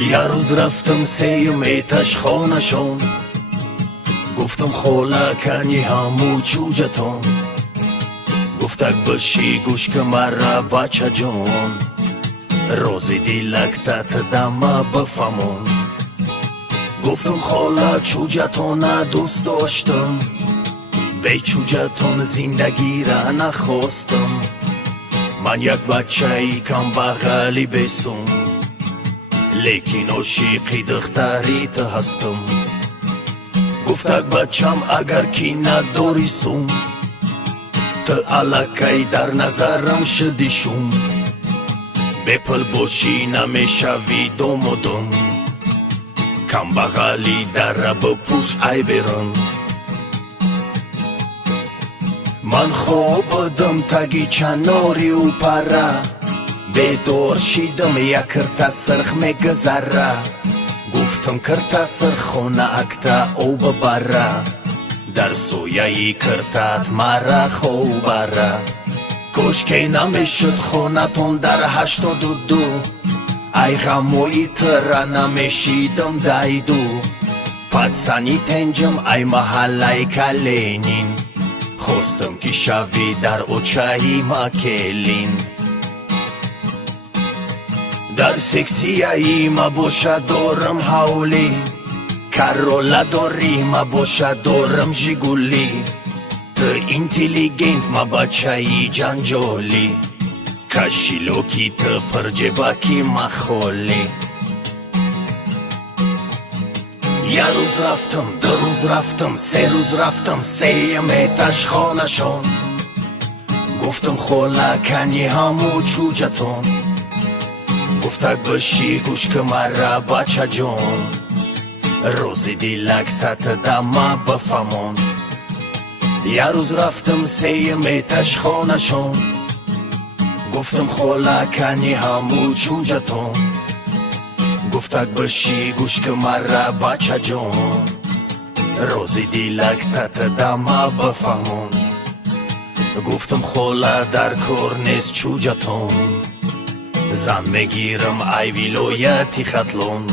یه روز رفتم سیمیتش خانشون، گفتم خوله کنی همو چوجتون، گفتک بشی گوش که مرا بچه جون، روزی دیلکتت دم بفهمون. گفتم خوله چوجتون دوست داشتم، بی چوجتون زندگی را نخواستم. من یک بچه ای کم بغلی بسم، لیکن عاشقی دختریت هستم. گفتک بچم اگر کی نداری سوم، تو الکی در نظرم شدیشون. بپل باشی نمیشوی دم و دم، کم بغلی در را بپوش ای برم. من خواب بودم تگی چناری و پره، بیدار شیدم یک کرتا سرخ میگذره. گفتم کرتا سرخونه اکتا او ببره، در سویه کرتات مرا خوبره. کشکی نمیشد خونتون در 82، ای غموی تر نمیشیدم دایدو. پدسانی تنجم ای محله کلینین، خواستم که شوی در اوچهی مکلین. در سکسیه ای ما باشه دارم حولی، کرولا داری ما باشه دارم جیگولی. تو اینتلیگنت ما بچه ای جنجالی، کشیلوکی تو پرجباکی مخولی. یه روز رفتم، دو روز رفتم، سه روز رفتم سیمیتش خانشون، گفتم خوله کنی همو چوجتون، گفتک بشی گوش که مرا بچه جون، روزی دیلکتت دم بفهمون. یه روز رفتم سیمیتش خانشون، گفتم خوله کنی همو چوجتون، گفتک بشی گوش که مرا بچه جون، روزی دیلکتت دم بفهمون. گفتم خوله در کار نیست چوجتون، زن میگیرم ای ولایتی خطلون.